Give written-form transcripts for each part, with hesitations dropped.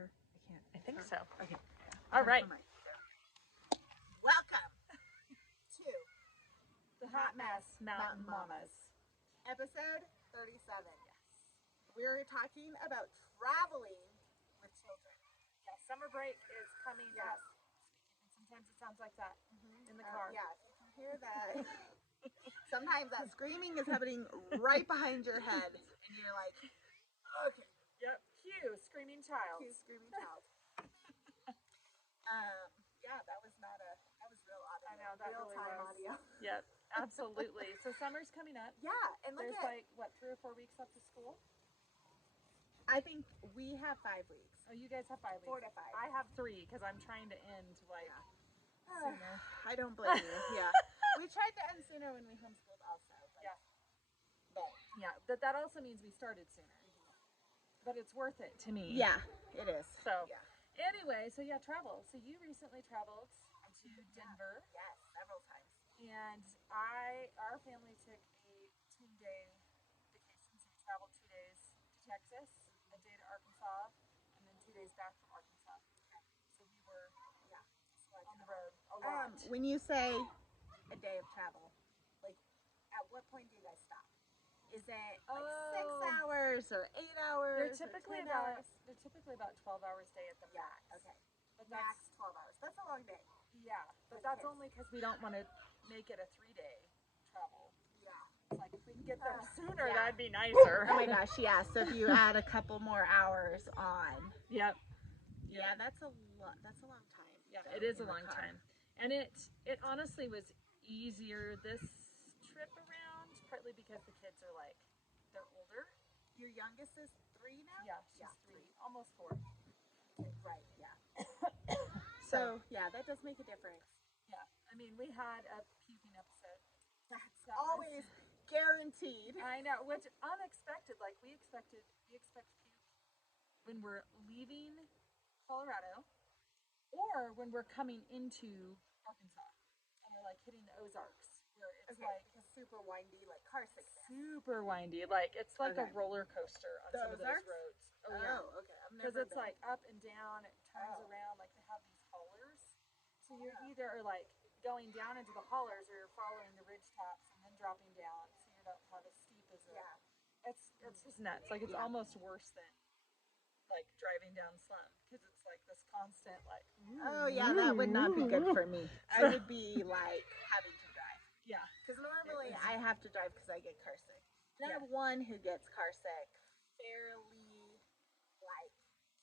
sure? I can't. I think so. Okay. All right. Welcome to The Hot Mess Mountain Mamas. Episode 37. Yes. We're talking about traveling with children. Yeah, summer break is coming Yes. up. And sometimes it sounds like that in the car. Yeah, if you hear that, sometimes that screaming is happening right behind your head, and you're like, okay. Yep. Cue screaming child. Cue screaming child. Yeah, that was real audio. I know, that real really time was. audio. Yep, absolutely. So summer's coming up. Yeah, and look There's at, like, what, 3 or 4 weeks left of school? I think we have 5 weeks. Oh, you guys have 5 weeks. 4 to 5. I have 3 because I'm trying to end like sooner. I don't blame you. Yeah, we tried to end sooner when we homeschooled also. But, Yeah. but Yeah, but that also means we started sooner. But it's worth it to me. yeah, it is. So yeah. anyway, so yeah, travel. So you recently traveled to Denver. Yes, several times. And our family took a 2-day vacation. So we traveled 2 days to Texas, a day to Arkansas, and then 2 days back from Arkansas. So we were on the road a lot. When you say a day of travel, like at what point do you guys stop? Is it like 6 hours or 8 hours? They're typically about 12 hours a day at the max. Okay. But Max 12 hours. That's a long day. Yeah, but that's only because we don't want to make it a 3-day travel. Yeah. It's like if we can get there sooner, yeah. that'd be nicer. Oh my gosh, yeah. So if you add a couple more hours on. Yep. Yeah, that's a long time. Yeah, it is a long time. And it honestly was easier this trip around, partly because the kids are like, they're older. Your youngest is 3 now? Yeah, she's 3, almost 4. Right, yeah. So, yeah, that does make a difference. Yeah, I mean, we had a puking episode. That's always guaranteed. I know, which unexpected. Like we expect puke when we're leaving Colorado, or when we're coming into Arkansas, and we're like hitting the Ozarks, where it's like super windy, like car sickness. Super windy, like it's like a roller coaster on some of those roads. Oh, yeah. Okay. Because it's like up and down, it turns around, like they have these haulers. So you're either like going down into the haulers, or you're following the ridge tops and then dropping down, so you're not as steep as it. Yeah. It's just nuts. Like it's almost worse than like driving down Slum, because it's like this constant like. Oh yeah, that would not be good for me. I would be like having to drive. Yeah. Because normally I have to drive because I get car sick. And I have one who gets car sick fairly like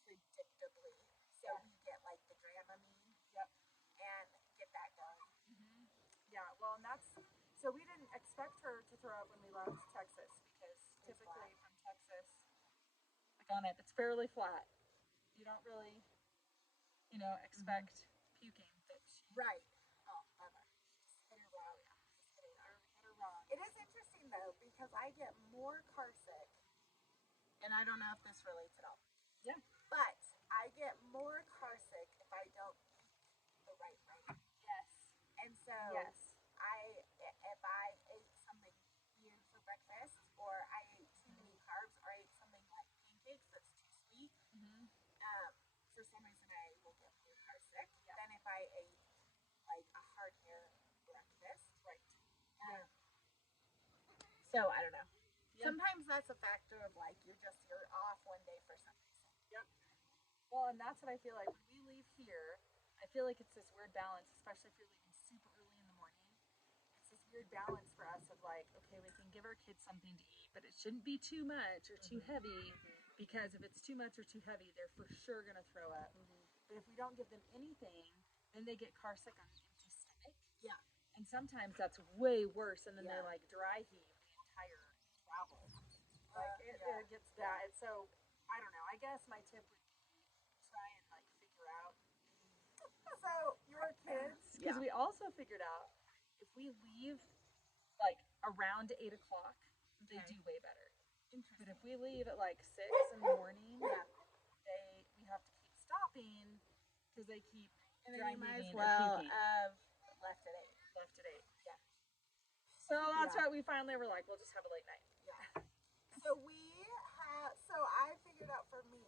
predictably. So we get like the Dramamine. Yep. And get that going. Yeah, well, and so we didn't expect her to throw up when we left Texas, because typically from Texas, like on it, it's fairly flat. You don't really, expect puking. But right. Oh, hit her wrong. Hit her wrong. It is interesting though, because I get more car sick, and I don't know if this relates at all. Yeah. But I get more car sick if I don't eat the right way. Yes. And so yes. if I ate something weird for breakfast, or I ate too many carbs, or I ate something like pancakes that's too sweet, for some reason I will get more car sick than if I ate like a heartier breakfast. Right. So I don't know. Yep. Sometimes that's a factor of like you're off one day for some reason. Yep. Well, and that's what I feel like when we leave here. I feel like it's this weird balance, especially if you're leaving super early in the morning. It's this weird balance for us of like, okay, we can give our kids something to eat, but it shouldn't be too much or too heavy, because if it's too much or too heavy, they're for sure going to throw up. But if we don't give them anything, then they get car sick on an empty stomach. Yeah. And sometimes that's way worse, and then they're like dry heave the entire travel. Like it gets bad. So I don't know. I guess my tip would be try and like figure out. So your kids, because we also figured out if we leave like around 8 o'clock, they do way better. Interesting. But if we leave at like 6 in the morning, we have to keep stopping because they keep dry heaving or puking. Left at 8. Left at 8. Yeah. So that's why we finally were like, we'll just have a late night. Yeah. So I figured out for me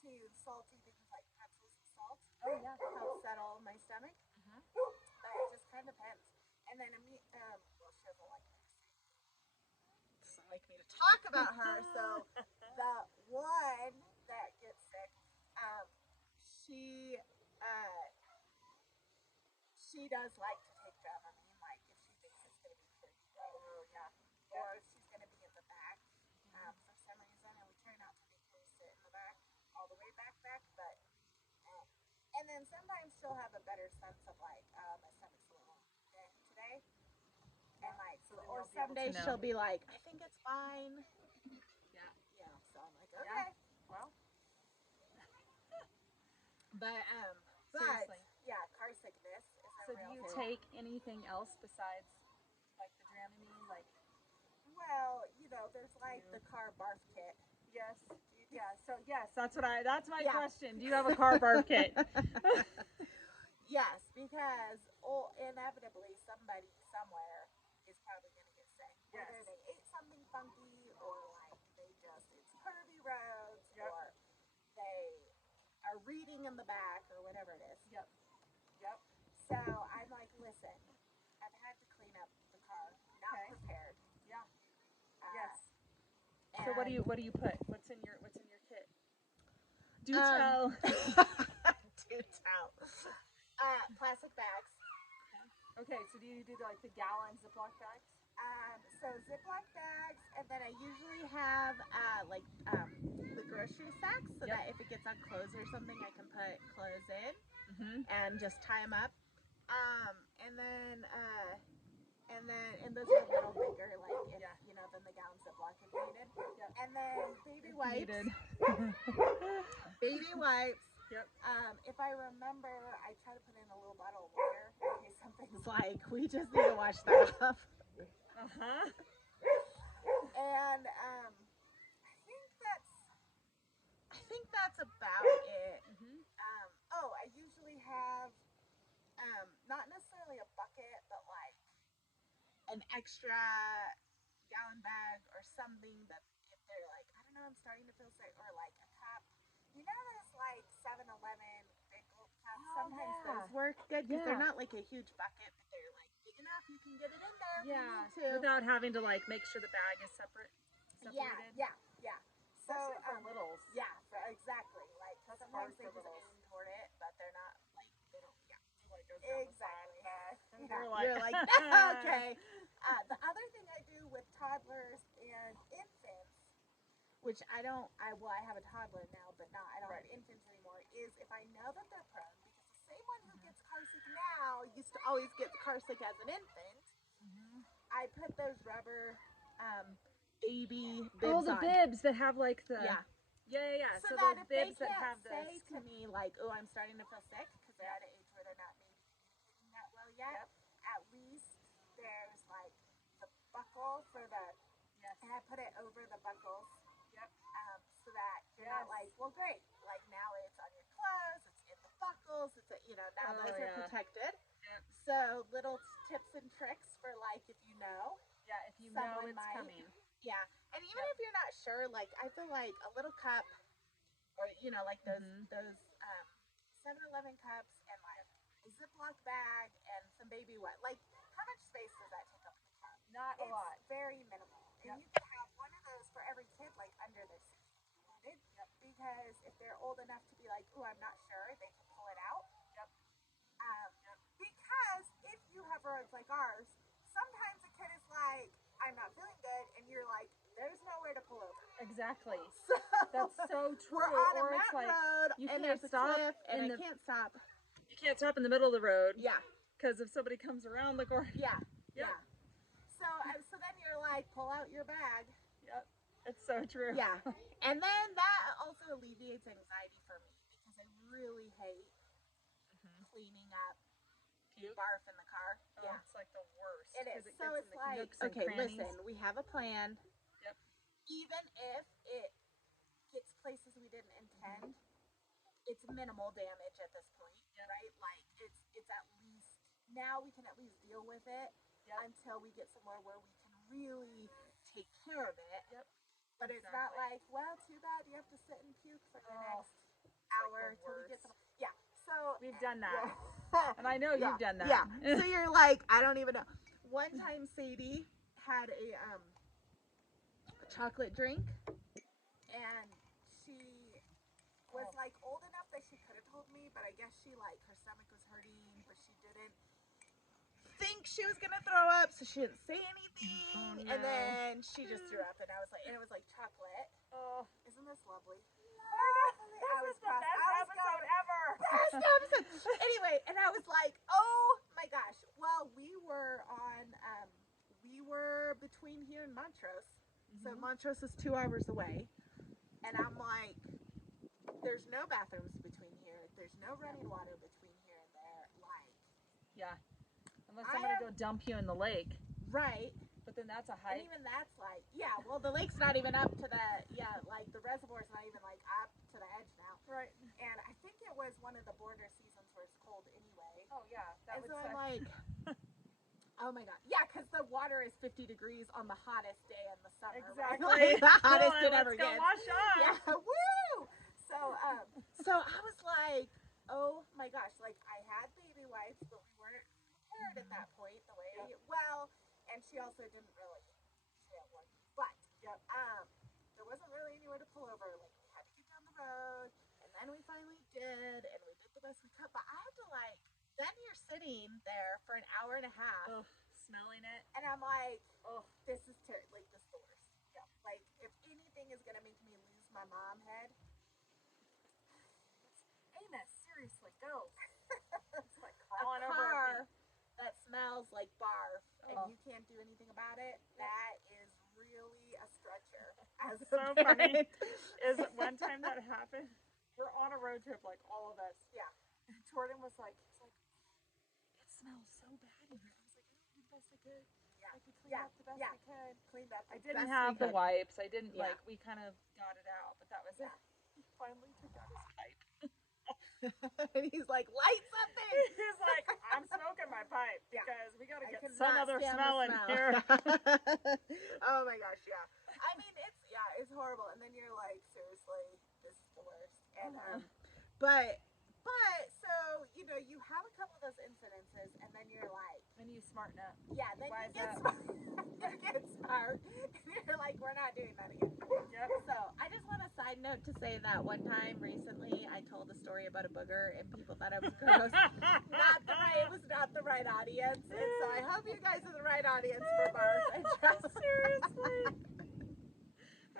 to salty things like pretzels and salt. Oh yeah. Help settle my stomach. Uh-huh. But it just kind of depends. And then well, she doesn't like me to say. Doesn't like me to talk about her. So the one that gets sick, she uh, she does like to take Dramamine, like if she thinks it's going to be pretty rough. Oh yeah. Or if she's going to be in the back for some reason, and we try not to make her sit in the back all the way back, but and then sometimes she'll have a better sense of like, my stomach's a little today, and like, So then or you'll be some able to days know. she'll be like, I think it's fine. Yeah. You know, so I'm like, okay. Yeah. Well. But Seriously. yeah, car sickness is a So do real you thing. take anything else besides like the Dramamine? Like, Well, you know, there's like the car barf kit. yes, yeah. So yes, that's my Yeah. question. Do you have a car barf kit? Yes, because inevitably somebody somewhere is probably going to get sick. Yes. Whether they ate something funky or like it's curvy roads Yep. or they are reading in the back or whatever it is. Yep. Yep. So I'm like, listen, I've had to clean up the car, not Okay. prepared. Yeah. Yes. And So what do you put? What's in your kit? Do tell. Do tell. Plastic bags. Okay, so do you do like the gallon Ziploc bags? So Ziploc bags, and then I usually have the grocery sacks so that if it gets on clothes or something, I can put clothes in and just tie them up. And then those are a little bigger, like if, you know, than the gallon Ziploc if needed. Yep. And then baby wipes. Needed. Baby wipes. Yep. If I remember, I try to put in a little bottle of water in case something's like, we just need to wash that off. Uh-huh. And I think that's about it. I usually have not necessarily a bucket, but like an extra gallon bag or something that if they're like, I don't know, I'm starting to feel sick, or like a cup. You know those like 7-Eleven big old cups? Sometimes those work good because they're not like a huge bucket, but they're like big enough you can get it in there if you need to. Without having to like make sure the bag is separated. Yeah. So especially for littles. Yeah, exactly. Like That's sometimes hard they for just littles. aim toward it, but they're not like they don't. Yeah, Like goes down the exactly. side. You're like okay. The other thing I do with toddlers and infants, which I have a toddler now, but I don't have infants anymore, is if I know that they're prone, because the same one who gets car sick now used to always get car sick as an infant. I put those rubber baby bibs the on. bibs that have like the yeah. So that those if they bibs that can't have say to me like, oh, I'm starting to feel sick, because they're at an age where they're not maybe communicating that well yet. At least there's like the buckle for the and I put it over the buckles. So that you're not like, well, great, like now it's on your clothes, it's in the buckles, it's now those are protected. So little tips and tricks for like if you know. Yeah, if you know it's coming. Yeah, and even if you're not sure, like I feel like a little cup, or like those 7-Eleven cups and like a Ziploc bag and some baby wet. Like, how much space does that take up in the car? Not a lot. Very minimal. And you can have one of those for every kid, like under their seat if you wanted. Because if they're old enough to be like, oh, I'm not sure, they can pull it out. Because if you have roads like ours, sometimes a kid is like, I'm not feeling good, and you're like, there's nowhere to pull over. Exactly. So that's so true. We're on a or it's like road, you and can't there's a stop cliff, and I can't stop. You can't stop in the middle of the road. Yeah. Because if somebody comes around the corner. Yeah. So then you're like, pull out your bag. Yep. It's so true. Yeah. And then that also alleviates anxiety for me, because I really hate cleaning up barf in the car. Oh, it's like the worst. It is. It so gets it's in the like, nooks and okay, crannies. listen, we have a plan. Yep. Even if it gets places we didn't intend, it's minimal damage at this point, right? Like it's at least, now we can at least deal with it until we get somewhere where we can really take care of it. But it's not like, well, too bad you have to sit and puke for the next hour till we get to yeah. So we've done that, yeah. and I know you've done that. Yeah. So you're like, I don't even know. One time, Sadie had a chocolate drink, and she was like old enough that she could have told me, but I guess she like her stomach was hurting, but she didn't think she was gonna throw up, so she didn't say anything. Oh, no. And then she just threw up, and I was like, and it was like chocolate. Oh, isn't this lovely? This is the best episode ever. Best episode. Anyway, and I was like, oh my gosh. Well, we were between here and Montrose. So Montrose is 2 hours away. And I'm like, there's no bathrooms between here. There's no running water between here and there. Like, yeah. Unless somebody go dump you in the lake. Right. But then that's a hike. And even that's like, yeah, well, the lake's not even up to the, like the reservoir's not even like up to the edge now. Right. And I think it was one of the border seasons where it's cold anyway. Oh, yeah. That would I'm like, oh my God. Yeah, because the water is 50 degrees on the hottest day in the summer. Exactly. Right? Like, the hottest it ever gets. Wash up. Yeah, woo! So I was like, oh my gosh, like I had baby wipes, but we weren't prepared at that point the way, well, and she also didn't really, she had one, but, there wasn't really anywhere to pull over, like we had to get down the road, and then we finally did, and we did the best we could, but I had to like, then you're sitting there for an hour and a half, smelling it, and I'm like, oh, this is like this is the worst. Yeah. Like if anything is gonna make me lose my mom head, Amos, seriously, go. It's like crawling over a car that smells like barf, and you can't do anything about it. That is really a stretcher. As so funny is one time that happened. We're on a road trip, like all of us. Yeah. And Jordan was like, it smells so bad in here. I was like, I did the best I could. Yeah. Like we cleaned up the best we could. Cleaned up. I didn't have the wipes. I didn't like. We kind of got it out, but that was it. He finally took out his pipe. And he's like, light something. He's like, I'm smoking my pipe because we got to get some cannot other stand smell the in here. Oh my gosh, yeah. I mean, it's horrible. And then you're like, seriously, this is the worst. And but so you know, you have a couple of those incidences, and then you're like, then you smarten up. Yeah, then you get smart. You get smart, and you're like, we're not doing that again. Yep. So I just want a side note to say that one time recently, I told a story about a booger, and people thought I was gross. It was not the right audience, and so I hope you guys are the right audience for barf. Seriously.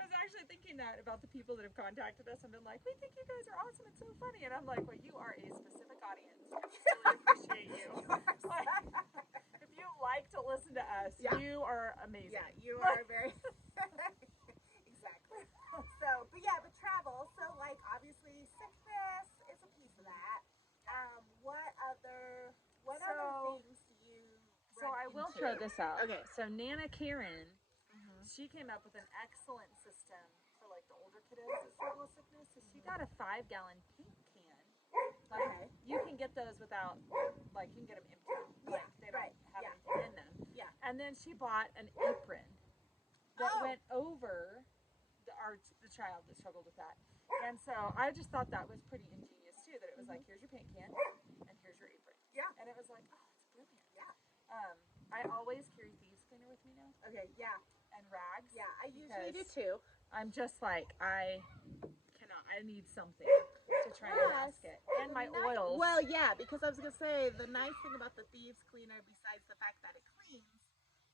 I was actually thinking that about the people that have contacted us and been like, we think you guys are awesome and so funny. And I'm like, well, you are a specific audience. I really appreciate you. Like, if you like to listen to us, you are amazing. Yeah, you are very... Exactly. So, but yeah, but travel. So, like, obviously, sickness is a piece of that. What other things do you So I will throw this out. Okay. So Nana Karen... She came up with an excellent system for like the older kiddos that struggle with sickness. So she got a 5-gallon paint can. Like you can get those without, like you can get them empty. Like they don't have anything in them. Yeah. And then she bought an apron that went over the child that struggled with that. And so I just thought that was pretty ingenious too. That it was like, here's your paint can and here's your apron. Yeah. And it was like, oh, it's brilliant. Yeah. I always carry thieves cleaner with me now. Okay. Yeah. And rags. Yeah, I usually do too. I'm just like, I need something to try and mask it. And my oils. Well, yeah, because I was going to say, the nice thing about the thieves cleaner, besides the fact that it cleans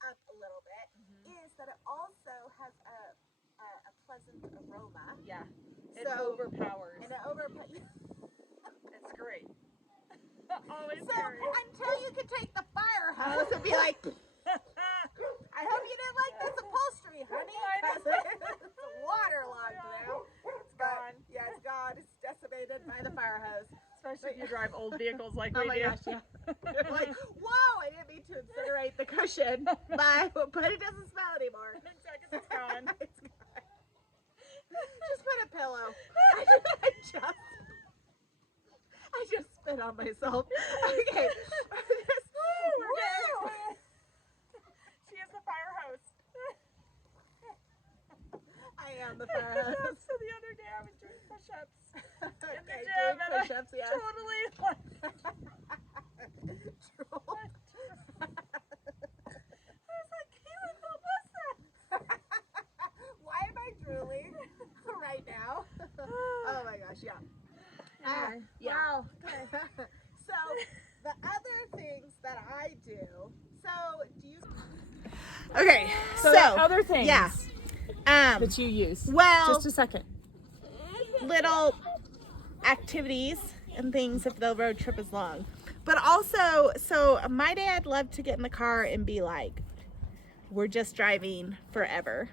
up a little bit, is that it also has a pleasant aroma. Yeah. It overpowers. And it overpowers. It's great. Always so, carry. until you can take the fire hose and be like... I hope you didn't like this upholstery, honey. It's waterlogged now. It's gone. Yeah, it's gone. It's decimated by the fire hose. Especially if you drive old vehicles like we do. Oh my gosh, yeah. You're like, whoa, I didn't mean to incinerate the cushion, but it doesn't smell anymore. In seconds, it's gone. It's gone. Just put a pillow. I just spit on myself. Okay. I am the fire hose. So the other day I was doing push-ups Okay, gym, doing and push-ups, I yes. totally Drool. I was like, Caitlin, what was that? Why am I drooling right now? Oh my gosh, yeah. Anyway, Yeah. wow. Okay. So the other things that I do. So do you? Okay. So other things. Yeah. That you use. Well, Just a second. little activities and things if the road trip is long. But also, so my dad loved to get in the car and be like, we're just driving forever.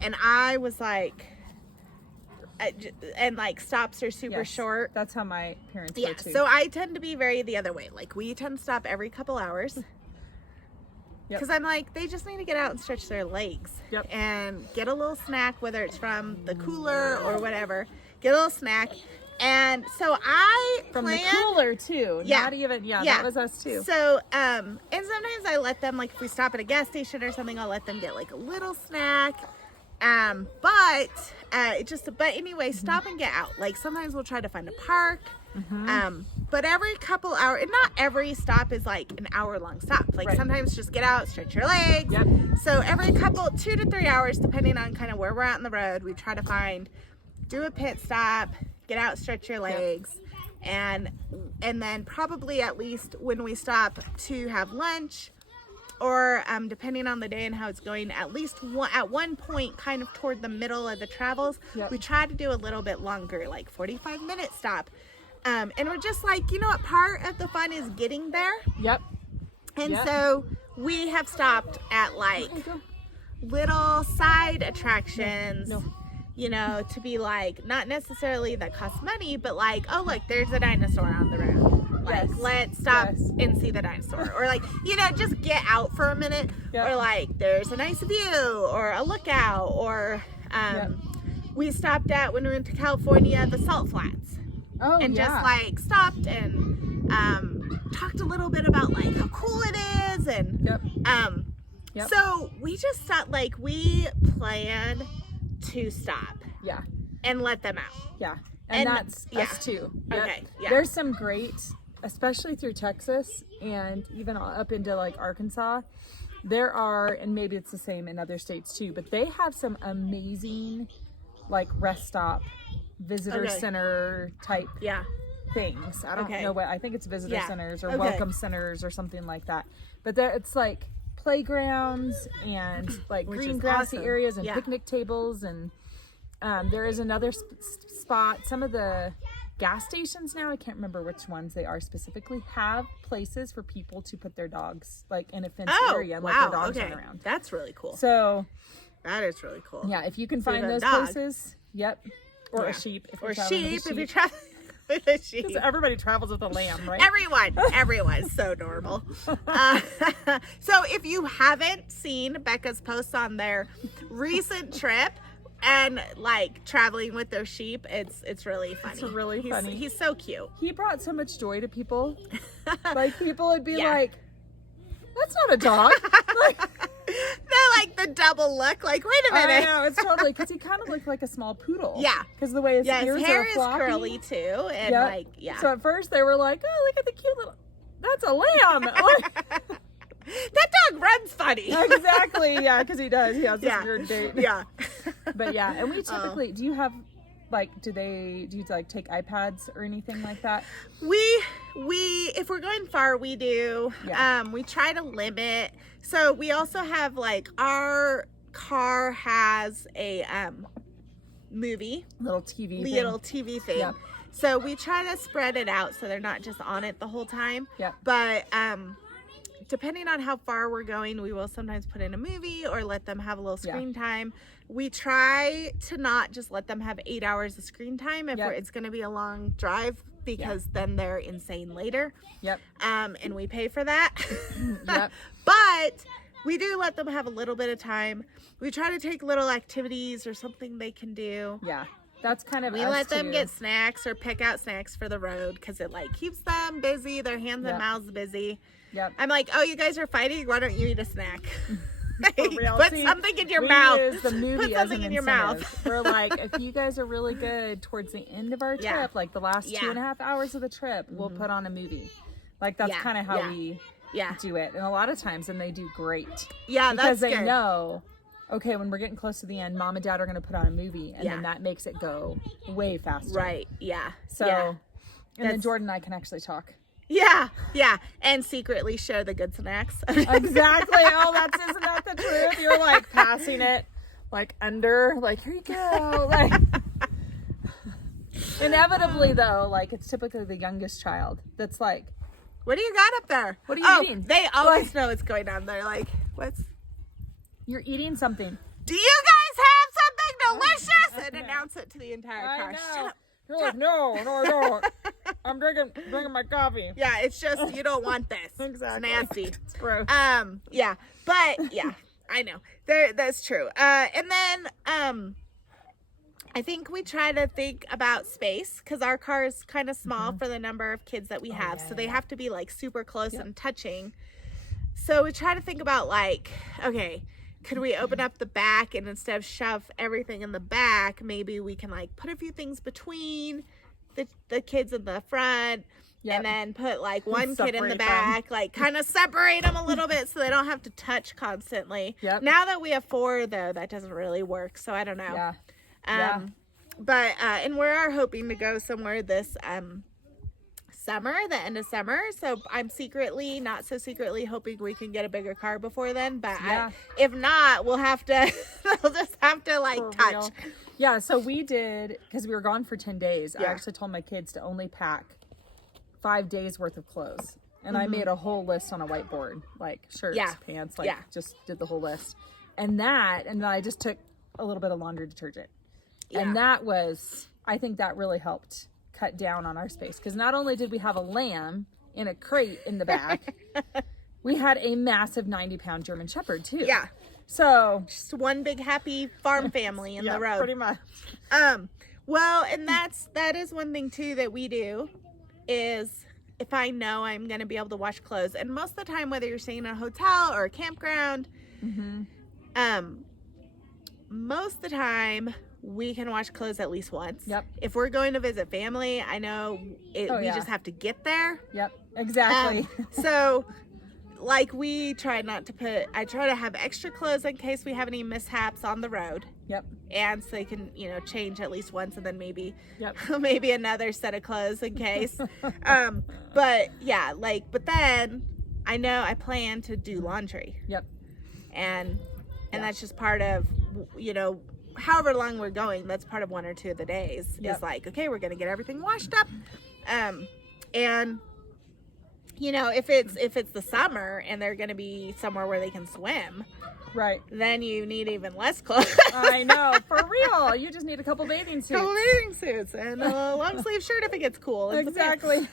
And I was like, and like stops are super short. That's how my parents Yeah, were too. so I tend to be very the other way. Like we tend to stop every couple hours. Because I'm like, they just need to get out and stretch their legs. Yep. And get a little snack, whether it's from the cooler or whatever. Get a little snack. And so I From the cooler too. Yeah. Not even, that was us too. So, and sometimes I let them, like if we stop at a gas station or something, I'll let them get like a little snack. But anyway, stop and get out. Like sometimes we'll try to find a park. But every couple hours, and not every stop is like an hour-long stop. Like sometimes just get out, stretch your legs. Yep. So every 2 to 3 hours, depending on kind of where we're at on the road, we try to do a pit stop, get out, stretch your legs, and then probably at least when we stop to have lunch, or depending on the day and how it's going, at least at one point kind of toward the middle of the travels, we try to do a little bit longer, like 45-minute stop. And we're just like, you know what, part of the fun is getting there. Yep. And so we have stopped at like little side attractions, you know, to be like, not necessarily that cost money, but like, oh, look, there's a dinosaur on the road. Like, let's stop and see the dinosaur. Or like, you know, just get out for a minute. Or like, there's a nice view or a lookout. Or we stopped at, when we went to California, the Salt Flats. And just like stopped and talked a little bit about like how cool it is. And so we just thought, like, we planned to stop and let them out. And that's us too. Okay. There's some great, especially through Texas and even up into like Arkansas, there are, and maybe it's the same in other states too, but they have some amazing like rest stop, visitor center type things. I don't know what, I think it's visitor centers or welcome centers or something like that. But there, it's like playgrounds and like green grassy areas and picnic tables. And there is another spot. Some of the gas stations now, I can't remember which ones they are specifically, have places for people to put their dogs like in a fenced area and let their dogs run around. That's really cool. So that is really cool. Yeah, if you can find those places. Or a sheep. Or sheep if you're traveling with a sheep. Everybody travels with a lamb, right? Everyone's so normal. So if you haven't seen Becca's posts on their recent trip and like traveling with their sheep, it's really funny. It's really funny. He's so cute. He brought so much joy to people. Like people would be like, "That's not a dog." They're like the double look, like, wait a minute. I know, it's totally, because he kind of looked like a small poodle. Yeah. Because the way his ears his hair are is floppy. curly too. And So at first they were like, oh, look at the cute little, that's a lamb. That dog runs funny. Exactly, because he does. He has this weird gait. But and we typically, do you have, like, do you like take iPads or anything like that? We if we're going far, we do. We try to limit. So we also have, like, our car has a little TV thing. Yep. So we try to spread it out so they're not just on it the whole time. Yep. But depending on how far we're going, we will sometimes put in a movie or let them have a little screen time. We try to not just let them have 8 hours of screen time if it's going to be a long drive, because then they're insane later. And we pay for that. But we do let them have a little bit of time. We try to take little activities or something they can do. That's kind of, we us let them too. get snacks or pick out snacks for the road, because it like keeps them busy, their hands and mouths busy. I'm like, oh, you guys are fighting, why don't you eat a snack? For real. Put See, something in your we mouth. use the movie Put as something an in your incentive. mouth. We're like, if you guys are really good towards the end of our trip, Yeah. like the last Yeah. 2.5 hours of the trip, we'll put on a movie. Like that's Yeah. kind of how Yeah. we Yeah. do it. And a lot of times, and they do great. Yeah, because that's they good. know, okay, when we're getting close to the end, mom and dad are going to put on a movie, and Yeah. then that makes it go way faster. Right. Yeah. So, yeah. and then That's- Jordan and I can actually talk. Yeah. Yeah. And secretly share the good snacks. Exactly. Oh, isn't that the truth? You're like passing it like under, like, here you go. Like, inevitably though, like it's typically the youngest child that's like, What do you got up there? What are you eating? They always know what's going on. They're like, what's... you're eating something. Do you guys have something delicious? And announce it to the entire car. I Shut know. up. You're like, no, I don't. I'm drinking my coffee. Yeah, it's just, you don't want this. Exactly. It's nasty. It's gross. Yeah, but yeah, I know. That's true. And then, I think we try to think about space because our car is kind of small for the number of kids that we have. So they have to be like super close and touching. So we try to think about like, okay, could we open up the back and instead of shove everything in the back, maybe we can like put a few things between the kids in the front and then put like one kid in the back, like kind of separate them a little bit so they don't have to touch constantly. Now that we have 4 though, that doesn't really work. So I don't know. But, and we are hoping to go somewhere this, summer, the end of summer. So I'm secretly, not so secretly, hoping we can get a bigger car before then. But if not, we'll have to, we'll just have to like touch. Real. Yeah. So we did, because we were gone for 10 days. I actually told my kids to only pack 5 days worth of clothes. And I made a whole list on a whiteboard, like shirts, pants, like just did the whole list. And then I just took a little bit of laundry detergent. And that was, I think that really helped cut down on our space, because not only did we have a lamb in a crate in the back, we had a massive 90-pound German Shepherd too. So just one big happy farm family in the road. Pretty much. Well, and that is one thing too that we do is if I know I'm going to be able to wash clothes, and most of the time, whether you're staying in a hotel or a campground, most of the time we can wash clothes at least once. If we're going to visit family, I know we just have to get there. Exactly. So like we try not to I try to have extra clothes in case we have any mishaps on the road. And so they can, change at least once, and then maybe maybe another set of clothes in case. But yeah, but then I know I plan to do laundry. And that's just part of, however long we're going, that's part of 1 or 2 of the days is like, okay, we're going to get everything washed up. And if it's the summer and they're going to be somewhere where they can swim, then you need even less clothes. I know, for real. You just need a couple bathing suits. And a long sleeve shirt if it gets cool. Exactly.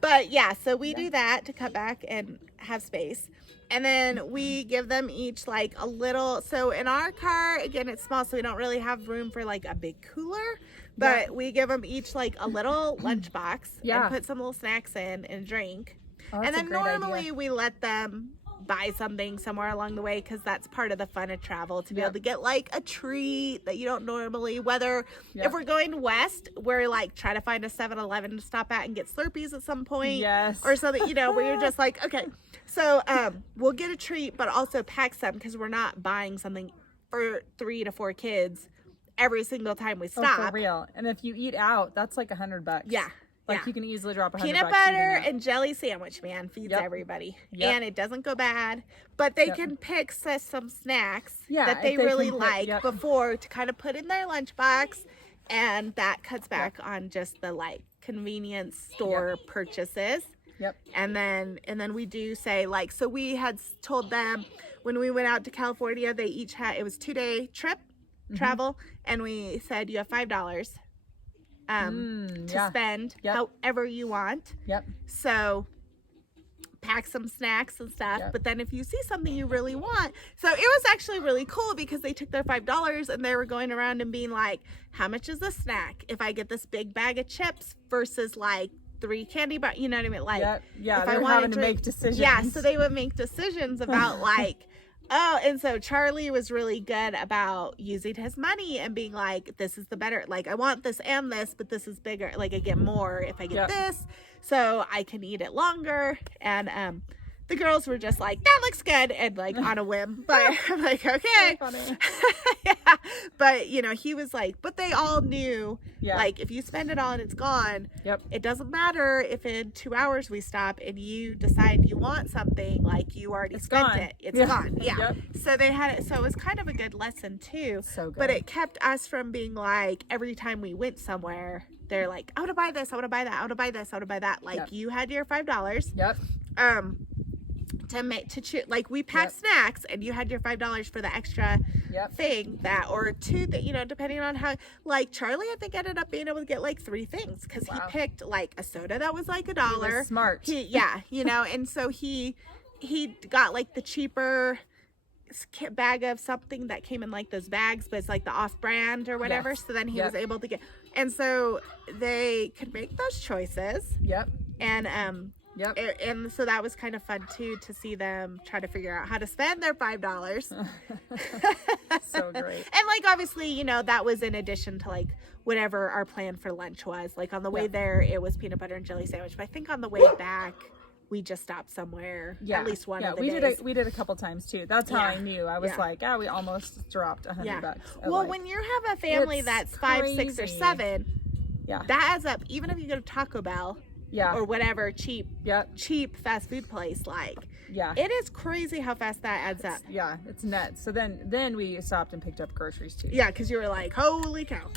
But yeah, so we do that to cut back and have space. And then we give them each like a little, so in our car, again, it's small, so we don't really have room for like a big cooler, but we give them each like a little lunchbox and put some little snacks in and a drink. And then normally we let them buy something somewhere along the way, because that's part of the fun of travel, to be able to get like a treat that you don't normally, whether if we're going west, we're like try to find a 7-Eleven to stop at and get Slurpees at some point, or something, where you're just like, okay, so we'll get a treat, but also pack some, because we're not buying something for 3 to 4 kids every single time we stop. For real. And if you eat out, that's like $100. You can easily drop $100. Peanut butter and jelly sandwich, man, feeds everybody. And it doesn't go bad. But they can pick some snacks that they really like before to kind of put in their lunchbox. And that cuts back on just the like convenience store purchases. And then we do say like, so we had told them when we went out to California, they each had, it was 2-day trip travel. And we said, you have $5. To spend however you want. So pack some snacks and stuff. But then if you see something you really want, so it was actually really cool because they took their $5 and they were going around and being like, how much is this snack if I get this big bag of chips versus like 3 candy bars, you know what I mean? Like, yeah, if they're I wanted having to make decisions. Yeah, so they would make decisions about like, oh, and so Charlie was really good about using his money and being like, this is the better, like, I want this and this, but this is bigger. Like, I get more if I get this, so I can eat it longer. And the girls were just like, that looks good, and like on a whim. But I'm like, okay. So funny. Yeah. But, you know, he was like, but they all knew, like, if you spend it all and it's gone, it doesn't matter if in 2 hours we stop and you decide you want something, like, you already spent it. It's gone. Yeah. So they had it. So it was kind of a good lesson, too. So good. But it kept us from being like, every time we went somewhere, they're like, I want to buy this, I want to buy that, I want to buy this, I want to buy that. Like, you had your $5. To choose, like, we packed snacks and you had your $5 for the extra thing, that or 2 that, you know, depending on how, like, Charlie I think ended up being able to get like 3 things because he picked like a soda that was like $1. He was smart. You know, and so he got like the cheaper bag of something that came in like those bags, but it's like the off-brand or whatever. So then he was able to get, and so they could make those choices. And and so that was kind of fun too, to see them try to figure out how to spend their $5. So great. And like, obviously, you know, that was in addition to like whatever our plan for lunch was. Like on the way there, it was peanut butter and jelly sandwich. But I think on the way back, we just stopped somewhere. At least one of the days. We did a couple times too. That's how I knew. I was like, we almost dropped $100. Well, like, when you have a family that's 5, 6, or 7, that adds up. Even if you go to Taco Bell. Or whatever cheap fast food place, like, it is crazy how fast that adds up. It's nuts. So then we stopped and picked up groceries too. Because you were like, holy cow.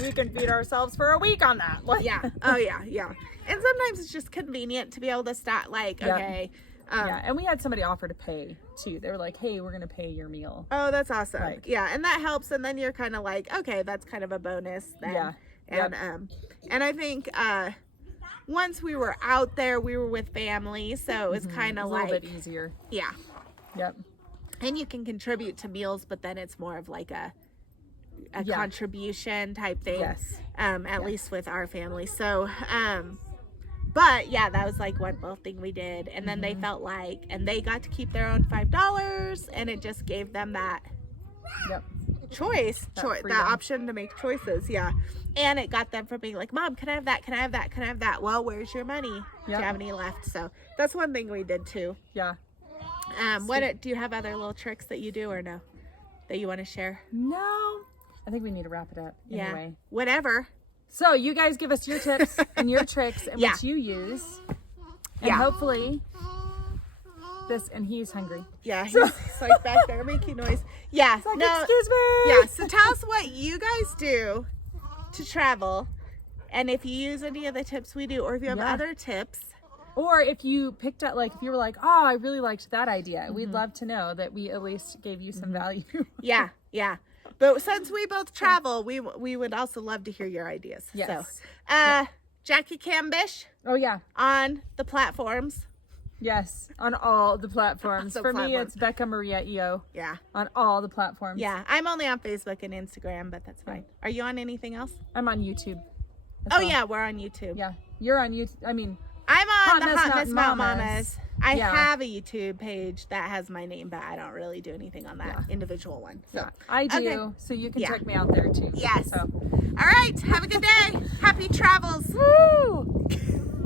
We can feed ourselves for a week on that. Like, and sometimes it's just convenient to be able to stop, like, okay. And we had somebody offer to pay too. They were like, hey, we're gonna pay your meal. Oh, that's awesome. Like, and that helps, and then you're kind of like, okay, that's kind of a bonus then. And I think once we were out there, we were with family, so it was kind of like a little bit easier. And you can contribute to meals, but then it's more of like a contribution type thing. At least with our family. So but that was like one little thing we did, and then they felt like, and they got to keep their own $5, and it just gave them that choice, that option to make choices. And it got them from being like, Mom, can I have that, can I have that, can I have that? Well, where's your money? Do you have any left? So that's one thing we did too. What do you have other little tricks that you do, or no, that you want to share? No, I think we need to wrap it up anyway. Whatever. So you guys give us your tips and your tricks and what you use, and hopefully this, and he's hungry. He's like back there making noise. Like, excuse me. So tell us what you guys do to travel, and if you use any of the tips we do, or if you have other tips, or if you picked up, like, if you were like, oh, I really liked that idea, we'd love to know that we at least gave you some value. But since we both travel, we would also love to hear your ideas. So Jackie Cambish on the platforms. On all the platforms. For me, it's Becca Maria EO. On all the platforms. I'm only on Facebook and Instagram, but that's fine. Are you on anything else? I'm on YouTube. We're on YouTube. You're on YouTube. I mean, I'm on the Hot Mess Mountain Mamas. I have a YouTube page that has my name, but I don't really do anything on that individual one. So I do, so you can check me out there too. All right, have a good day. Happy travels. Woo!